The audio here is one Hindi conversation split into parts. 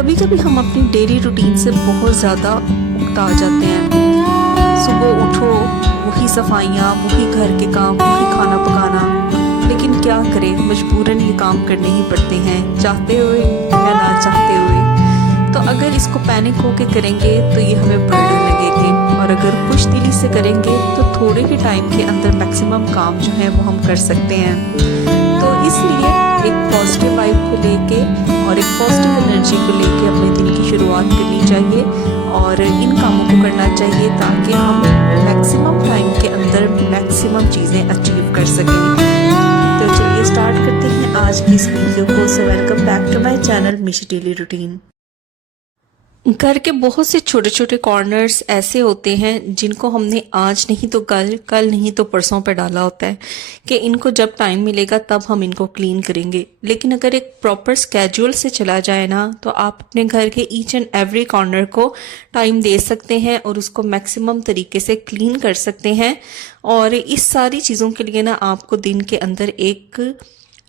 कभी कभी हम अपनी डेली रूटीन से बहुत ज़्यादा उकता जाते हैं। सुबह उठो, वही सफाइयाँ, वही घर के काम, वही खाना पकाना, लेकिन क्या करें, मजबूरन ये काम करने ही पड़ते हैं, चाहते हुए या ना चाहते हुए। तो अगर इसको पैनिक होके करेंगे तो ये हमें बर्डन लगेगी, और अगर खुश दिली से करेंगे तो थोड़े ही टाइम के अंदर मैक्सिमम काम जो है वो हम कर सकते हैं। तो इसलिए एक पॉजिटिव वाइब को लेके और एक पॉजिटिव एनर्जी को लेके अपने दिन की शुरुआत करनी चाहिए और इन कामों को करना चाहिए ताकि हम मैक्सिमम टाइम के अंदर मैक्सिमम चीज़ें अचीव कर सकें। तो चलिए स्टार्ट करते हैं आज की इस वीडियो को। So welcome back to my channel Mishi daily routine. घर के बहुत से छोटे छोटे कॉर्नर्स ऐसे होते हैं जिनको हमने आज नहीं तो कल नहीं तो परसों पर डाला होता है कि इनको जब टाइम मिलेगा तब हम इनको क्लीन करेंगे। लेकिन अगर एक प्रॉपर स्केड्यूल से चला जाए ना तो आप अपने घर के ईच एंड एवरी कॉर्नर को टाइम दे सकते हैं और उसको मैक्सिमम तरीके से क्लीन कर सकते हैं। और इस सारी चीज़ों के लिए ना आपको दिन के अंदर एक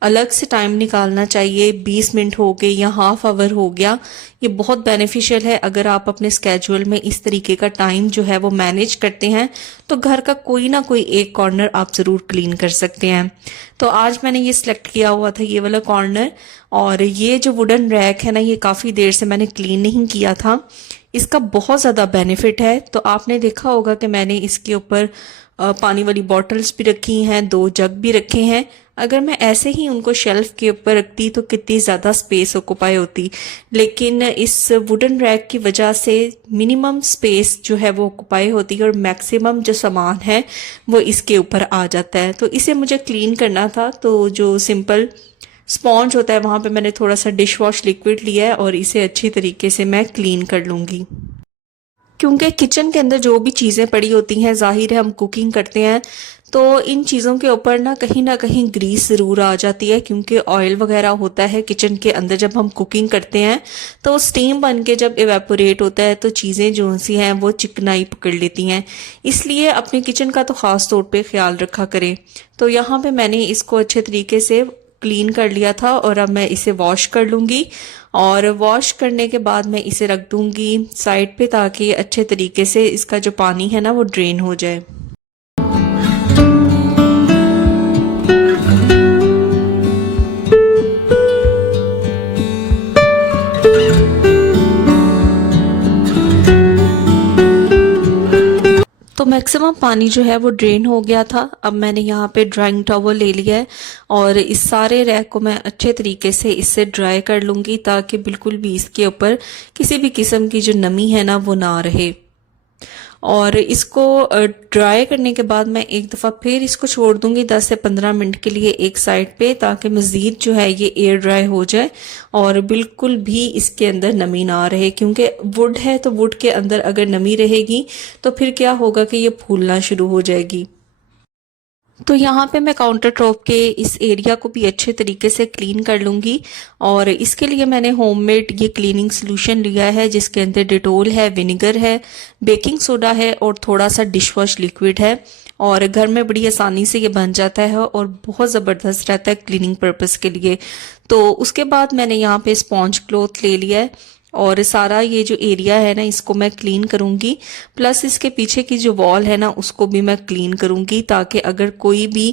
अलग से टाइम निकालना चाहिए। 20 मिनट हो गए या हाफ आवर हो गया, ये बहुत बेनिफिशियल है। अगर आप अपने स्केड्यूल में इस तरीके का टाइम जो है वो मैनेज करते हैं तो घर का कोई ना कोई एक कॉर्नर आप ज़रूर क्लीन कर सकते हैं। तो आज मैंने ये सिलेक्ट किया हुआ था, ये वाला कॉर्नर। और ये जो वुडन रैक है ना, ये काफ़ी देर से मैंने क्लीन नहीं किया था। इसका बहुत ज़्यादा बेनिफिट है। तो आपने देखा होगा कि मैंने इसके ऊपर पानी वाली बॉटल्स भी रखी हैं, 2 जग भी रखे हैं। अगर मैं ऐसे ही उनको शेल्फ के ऊपर रखती तो कितनी ज़्यादा स्पेस ऑक्यूपाई होती, लेकिन इस वुडन रैक की वजह से मिनिमम स्पेस जो है वो ऑक्यूपाई होती है और मैक्सिमम जो सामान है वो इसके ऊपर आ जाता है। तो इसे मुझे क्लीन करना था, तो जो सिंपल स्पॉन्ज होता है वहाँ पे मैंने थोड़ा सा डिश वॉश लिक्विड लिया है और इसे अच्छी तरीके से मैं क्लीन कर लूँगी। क्योंकि किचन के अंदर जो भी चीज़ें पड़ी होती हैं, जाहिर है हम कुकिंग करते हैं तो इन चीज़ों के ऊपर ना कहीं ग्रीस ज़रूर आ जाती है, क्योंकि ऑयल वगैरह होता है किचन के अंदर। जब हम कुकिंग करते हैं तो स्टीम बन के जब इवेपोरेट होता है तो चीज़ें जो सी हैं वो चिकनाई पकड़ लेती हैं। इसलिए अपने किचन का तो ख़ास तौर पे ख्याल रखा करें। तो यहाँ पे मैंने इसको अच्छे तरीके से क्लीन कर लिया था और अब मैं इसे वॉश कर लूँगी। और वॉश करने के बाद मैं इसे रख दूँगी साइड पे ताकि अच्छे तरीके से इसका जो पानी है ना वो ड्रेन हो जाए। तो मैक्सिमम पानी जो है वो ड्रेन हो गया था। अब मैंने यहाँ पे ड्राइंग टॉवल ले लिया है और इस सारे रैक को मैं अच्छे तरीके से इससे ड्राई कर लूँगी ताकि बिल्कुल भी इसके ऊपर किसी भी किस्म की जो नमी है ना वो ना रहे। और इसको ड्राई करने के बाद मैं एक दफ़ा फिर इसको छोड़ दूंगी 10 से 15 मिनट के लिए एक साइड पे, ताकि मज़ीद जो है ये एयर ड्राई हो जाए और बिल्कुल भी इसके अंदर नमी ना रहे। क्योंकि वुड है तो वुड के अंदर अगर नमी रहेगी तो फिर क्या होगा कि ये फूलना शुरू हो जाएगी। तो यहाँ पे मैं काउंटर टॉप के इस एरिया को भी अच्छे तरीके से क्लीन कर लूँगी। और इसके लिए मैंने होममेड ये क्लीनिंग सॉल्यूशन लिया है जिसके अंदर डिटोल है, विनेगर है, बेकिंग सोडा है और थोड़ा सा डिश वॉश लिक्विड है। और घर में बड़ी आसानी से ये बन जाता है और बहुत ज़बरदस्त रहता है क्लीनिंग पर्पस के लिए। तो उसके बाद मैंने यहाँ पे स्पॉन्ज क्लॉथ ले लिया है और सारा ये जो एरिया है ना इसको मैं क्लीन करूँगी। प्लस इसके पीछे की जो वॉल है ना उसको भी मैं क्लीन करूँगी ताकि अगर कोई भी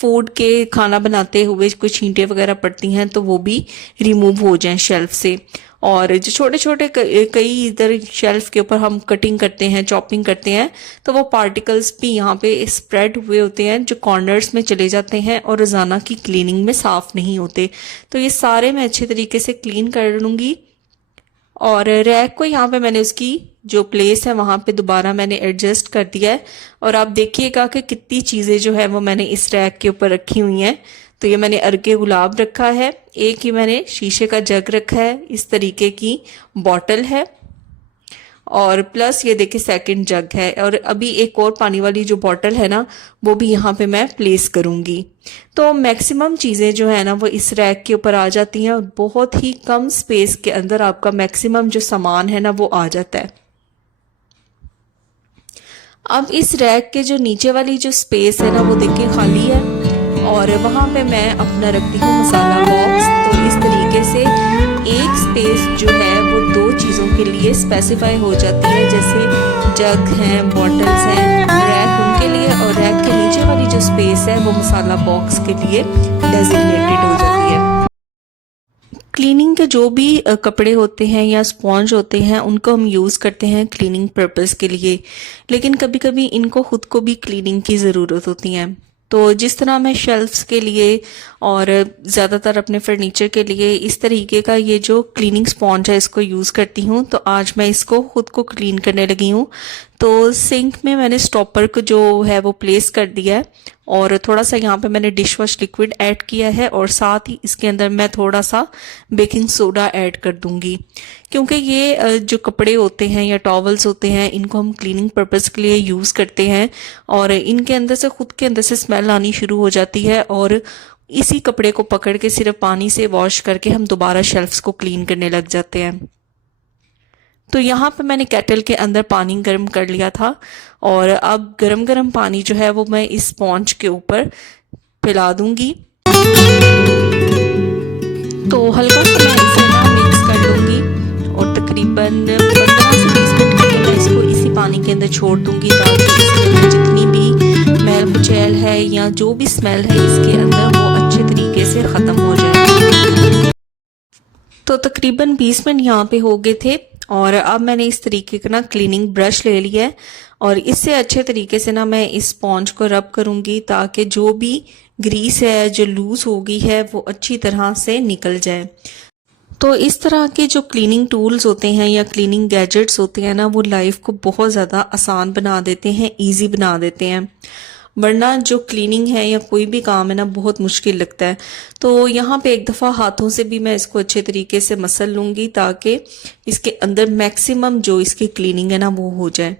फूड के खाना बनाते हुए कोई छींटे वगैरह पड़ती हैं तो वो भी रिमूव हो जाएं शेल्फ से। और जो छोटे छोटे कई इधर शेल्फ के ऊपर हम कटिंग करते हैं, चॉपिंग करते हैं, तो वो पार्टिकल्स भी यहाँ पे स्प्रेड हुए होते हैं जो कॉर्नर्स में चले जाते हैं और रोज़ाना की क्लीनिंग में साफ़ नहीं होते। तो ये सारे मैं अच्छे तरीके से क्लीन कर लूँगी। और रैक को यहाँ पे मैंने उसकी जो प्लेस है वहाँ पे दोबारा मैंने एडजस्ट कर दिया है। और आप देखिएगा कि कितनी चीज़ें जो है वो मैंने इस रैक के ऊपर रखी हुई हैं। तो ये मैंने अर्के गुलाब रखा है, एक ही मैंने शीशे का जग रखा है, इस तरीके की बॉटल है और प्लस ये देखिए सेकंड जग है। और अभी एक और पानी वाली जो बॉटल है ना वो भी यहाँ पे मैं प्लेस करूँगी। तो मैक्सिमम चीज़ें जो है ना वो इस रैक के ऊपर आ जाती हैं और बहुत ही कम स्पेस के अंदर आपका मैक्सिमम जो सामान है ना वो आ जाता है। अब इस रैक के जो नीचे वाली जो स्पेस है ना वो देखिए खाली है और वहाँ पे मैं अपना रखती हूँ मसाला बॉक्स। तो इस तरीके से एक स्पेस जो है वो के लिए स्पेसिफाई हो जाती है, जैसे जग हैं, बॉटल्स हैं, रैक उनके लिए, और रैक के नीचे वाली जो स्पेस है वो मसाला बॉक्स के लिए डेजिग्नेटेड हो जाती है। क्लीनिंग के जो भी कपड़े होते हैं या स्पॉन्ज होते हैं उनको हम यूज़ करते हैं क्लीनिंग पर्पस के लिए, लेकिन कभी कभी इनको खुद को भी क्लीनिंग की ज़रूरत होती है। तो जिस तरह मैं शेल्फ्स के लिए और ज़्यादातर अपने फर्नीचर के लिए इस तरीके का ये जो क्लीनिंग स्पॉन्ज है इसको यूज़ करती हूँ, तो आज मैं इसको खुद को क्लीन करने लगी हूँ। तो सिंक में मैंने स्टॉपर को जो है वो प्लेस कर दिया है, और थोड़ा सा यहाँ पे मैंने डिश वॉश लिक्विड ऐड किया है, और साथ ही इसके अंदर मैं थोड़ा सा बेकिंग सोडा ऐड कर दूंगी, क्योंकि ये जो कपड़े होते हैं या टॉवल्स होते हैं इनको हम क्लीनिंग पर्पस के लिए यूज़ करते हैं, और इनके अंदर से खुद के अंदर से स्मेल आनी शुरू हो जाती है, और इसी कपड़े को पकड़ के सिर्फ पानी से वॉश करके हम दोबारा शेल्फ्स को क्लीन करने लग जाते हैं। तो यहाँ पे मैंने केटल के अंदर पानी गर्म कर लिया था, और अब गरम गरम पानी जो है वो मैं इस स्पॉन्ज के ऊपर पिला दूंगी। तो हल्का सा मैं इसे ना मिक्स कर लूंगी, और तकरीबन 15 से 20 मिनट के लिए मैं इसको इसी पानी के अंदर छोड़ दूंगी, ताकि इसके अंदर जितनी भी मैल कुचैल है या जो भी स्मेल है इसके अंदर वो अच्छे तरीके से ख़त्म हो जाए। तो तकरीबन 20 मिनट यहाँ पे हो गए थे, और अब मैंने इस तरीके का ना क्लीनिंग ब्रश ले लिया है, और इससे अच्छे तरीके से ना मैं इस स्पॉन्ज को रब करूँगी, ताकि जो भी ग्रीस है जो लूज़ हो गई है वो अच्छी तरह से निकल जाए। तो इस तरह के जो क्लीनिंग टूल्स होते हैं या क्लीनिंग गैजेट्स होते हैं ना, वो लाइफ को बहुत ज़्यादा आसान बना देते हैं, ईजी बना देते हैं, वरना जो क्लीनिंग है या कोई भी काम है ना बहुत मुश्किल लगता है। तो यहाँ पे एक दफ़ा हाथों से भी मैं इसको अच्छे तरीके से मसल लूँगी, ताकि इसके अंदर मैक्सिमम जो इसकी क्लीनिंग है ना वो हो जाए।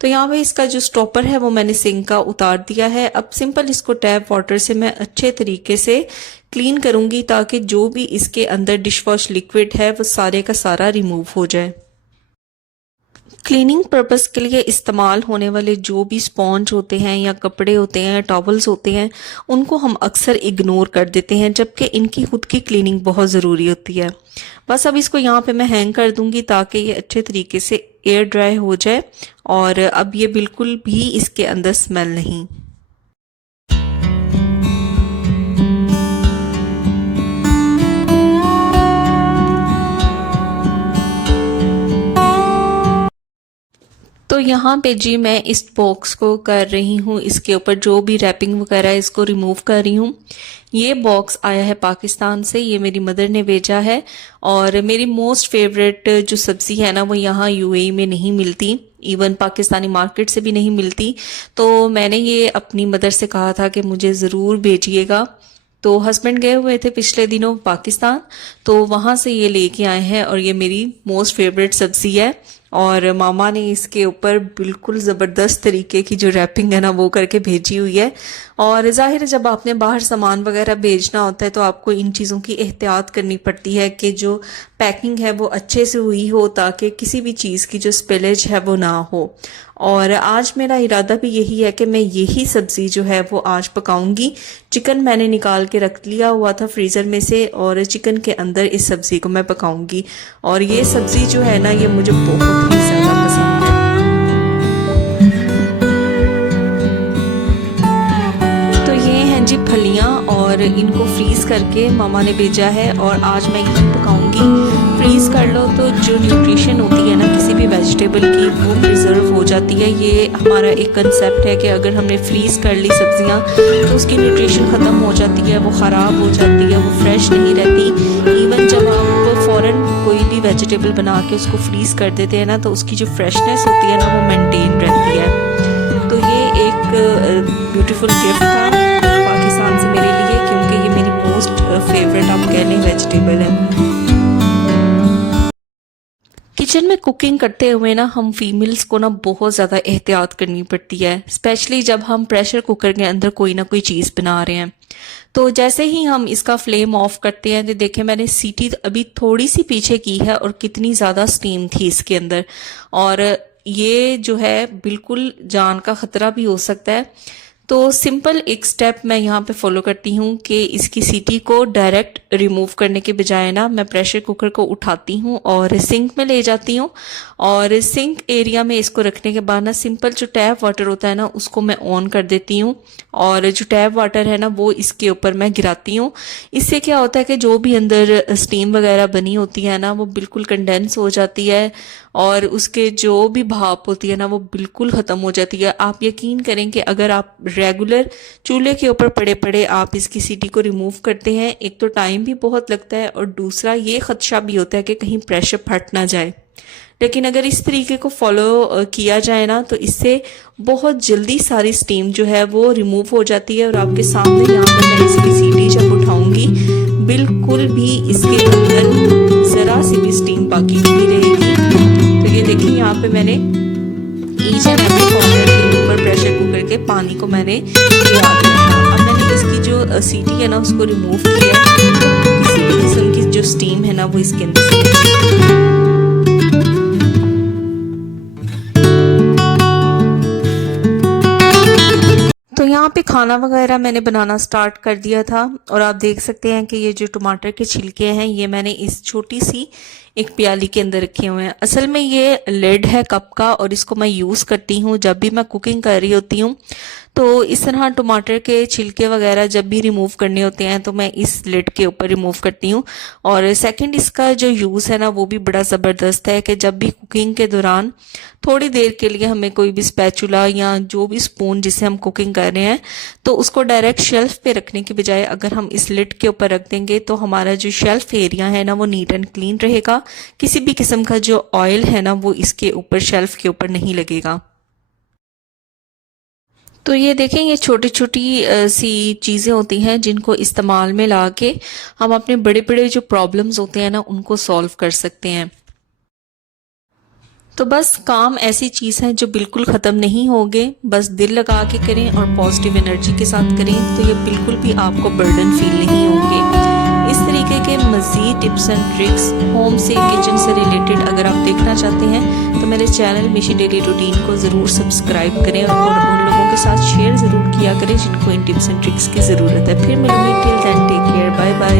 तो यहाँ पे इसका जो स्टॉपर है वो मैंने सिंक का उतार दिया है। अब सिंपल इसको टैप वाटर से मैं अच्छे तरीके से क्लीन करूँगी, ताकि जो भी इसके अंदर डिश वॉश लिक्विड है वो सारे का सारा रिमूव हो जाए। क्लीनिंग पर्पस के लिए इस्तेमाल होने वाले जो भी स्पॉन्ज होते हैं या कपड़े होते हैं या टॉवल्स होते हैं उनको हम अक्सर इग्नोर कर देते हैं, जबकि इनकी खुद की क्लीनिंग बहुत ज़रूरी होती है। बस अब इसको यहाँ पे मैं हैंग कर दूंगी, ताकि ये अच्छे तरीके से एयर ड्राई हो जाए, और अब ये बिल्कुल भी इसके अंदर स्मेल नहीं। तो यहाँ पे जी मैं इस बॉक्स को कर रही हूँ, इसके ऊपर जो भी रैपिंग वगैरह है इसको रिमूव कर रही हूँ। ये बॉक्स आया है पाकिस्तान से, ये मेरी मदर ने भेजा है, और मेरी मोस्ट फेवरेट जो सब्ज़ी है ना वो यहाँ यूएई में नहीं मिलती, इवन पाकिस्तानी मार्केट से भी नहीं मिलती। तो मैंने ये अपनी मदर से कहा था कि मुझे ज़रूर भेजिएगा। तो हस्बैंड गए हुए थे पिछले दिनों पाकिस्तान, तो वहाँ से ये लेके आए हैं, और ये मेरी मोस्ट फेवरेट सब्ज़ी है, और मामा ने इसके ऊपर बिल्कुल ज़बरदस्त तरीके की जो रैपिंग है ना वो करके भेजी हुई है। और जाहिर है जब आपने बाहर सामान वगैरह भेजना होता है तो आपको इन चीज़ों की एहतियात करनी पड़ती है कि जो पैकिंग है वो अच्छे से हुई हो, ताकि किसी भी चीज़ की जो स्पिलेज है वो ना हो। और आज मेरा इरादा भी यही है कि मैं यही सब्ज़ी जो है वो आज पकाऊंगी। चिकन मैंने निकाल के रख लिया हुआ था फ्रीज़र में से, और चिकन के अंदर इस सब्ज़ी को मैं पकाऊंगी, और ये सब्ज़ी जो है ना ये मुझे बहुत ही ज़्यादा पसंद है। तो ये हैं जी फलियाँ, और इनको फ्रीज़ करके मामा ने भेजा है, और आज मैं यही पकाऊंगी। फ्रीज़ कर लो तो जो न्यूट्रिशन होती है ना किसी भी वेजिटेबल की वो प्रिजर्व हो जाती है। ये हमारा एक कंसेप्ट है कि अगर हमने फ्रीज़ कर ली सब्जियां तो उसकी न्यूट्रिशन ख़त्म हो जाती है, वो ख़राब हो जाती है, वो फ्रेश नहीं रहती। इवन जब आप फ़ौरन कोई भी वेजिटेबल बना के उसको फ्रीज़ कर देते हैं ना तो उसकी जो फ्रेशनेस होती है ना वो मेंटेन रहती है। तो ये एक ब्यूटीफुल गिफ्ट था पाकिस्तान से मेरे लिए, क्योंकि ये मेरी मोस्ट फेवरेट आप कह लें वेजिटेबल है। किचन में कुकिंग करते हुए ना हम फीमेल्स को ना बहुत ज़्यादा एहतियात करनी पड़ती है, स्पेशली जब हम प्रेशर कुकर के अंदर कोई ना कोई चीज़ बना रहे हैं। तो जैसे ही हम इसका फ्लेम ऑफ करते हैं तो देखें मैंने सीटी अभी थोड़ी सी पीछे की है, और कितनी ज़्यादा स्टीम थी इसके अंदर, और ये जो है बिल्कुल जान का ख़तरा भी हो सकता है। तो सिंपल एक स्टेप मैं यहाँ पे फॉलो करती हूँ कि इसकी सीटी को डायरेक्ट रिमूव करने के बजाय ना मैं प्रेशर कुकर को उठाती हूँ और सिंक में ले जाती हूँ, और सिंक एरिया में इसको रखने के बाद ना सिंपल जो टैप वाटर होता है ना उसको मैं ऑन कर देती हूँ, और जो टैप वाटर है ना वो इसके ऊपर मैं गिराती हूँ। इससे क्या होता है कि जो भी अंदर स्टीम वगैरह बनी होती है ना वो बिल्कुल कंडेंस हो जाती है, और उसके जो भी भाप होती है ना वो बिल्कुल ख़त्म हो जाती है। आप यकीन करें कि अगर आप रेगुलर चूल्हे के ऊपर पड़े पड़े आप इसकी सीटी को रिमूव करते हैं, एक तो टाइम भी बहुत लगता है और दूसरा ये खदशा भी होता है कि कहीं प्रेशर फट ना जाए। लेकिन अगर इस तरीके को फॉलो किया जाए ना तो इससे बहुत जल्दी सारी स्टीम जो है वो रिमूव हो जाती है। और आपके सामने यहाँ पर मैं इसकी सीटी जब उठाऊंगी बिल्कुल भी इसके अंदर ज़रा सी भी स्टीम बाकी नहीं रहेगी। तो ये देखिए यहाँ पे मैंने ईच एंड एवरी कॉर्नर के ऊपर प्रेशर कुकर के पानी को मैंने गिरा दिया। अब मैंने इसकी जो सीटी है ना उसको रिमूव किया है, किसी भी किस्म की जो स्टीम है ना वो इसके अंदर से तो यहाँ पे खाना वगैरह मैंने बनाना स्टार्ट कर दिया था। और आप देख सकते हैं कि ये जो टमाटर के छिलके हैं ये मैंने इस छोटी सी एक प्याली के अंदर रखे हुए हैं। असल में ये लिड है कप का और इसको मैं यूज़ करती हूँ जब भी मैं कुकिंग कर रही होती हूँ। तो इस तरह टमाटर के छिलके वगैरह जब भी रिमूव करने होते हैं तो मैं इस लिड के ऊपर रिमूव करती हूँ। और सेकंड इसका जो यूज़ है ना वो भी बड़ा ज़बरदस्त है कि जब भी कुकिंग के दौरान थोड़ी देर के लिए हमें कोई भी स्पैचुला या जो भी स्पून जिससे हम कुकिंग कर रहे हैं तो उसको डायरेक्ट शेल्फ पे रखने के बजाय अगर हम इस लिड के ऊपर रख देंगे तो हमारा जो शेल्फ एरिया है ना वो नीट एंड क्लीन रहेगा। किसी भी किस्म का जो ऑयल है ना वो इसके ऊपर शेल्फ के ऊपर नहीं लगेगा। तो ये देखें ये छोटी छोटी सी चीज़ें होती हैं जिनको इस्तेमाल में ला के हम अपने बड़े बड़े जो प्रॉब्लम्स होते हैं ना उनको सॉल्व कर सकते हैं। तो बस काम ऐसी चीज़ है जो बिल्कुल ख़त्म नहीं होंगे, बस दिल लगा के करें और पॉजिटिव एनर्जी के साथ करें तो ये बिल्कुल भी आपको बर्डन फील नहीं होंगे। इस तरीके के मज़ीद टिप्स एंड ट्रिक्स होम से किचन से रिलेटेड अगर आप देखना चाहते हैं तो मेरे चैनल मिशी डेली रूटीन को ज़रूर सब्सक्राइब करें और उन लोगों के साथ शेयर ज़रूर किया करें जिनको इन टिप्स एंड ट्रिक्स की ज़रूरत है। फिर मिलूंगी, till then take care, bye bye.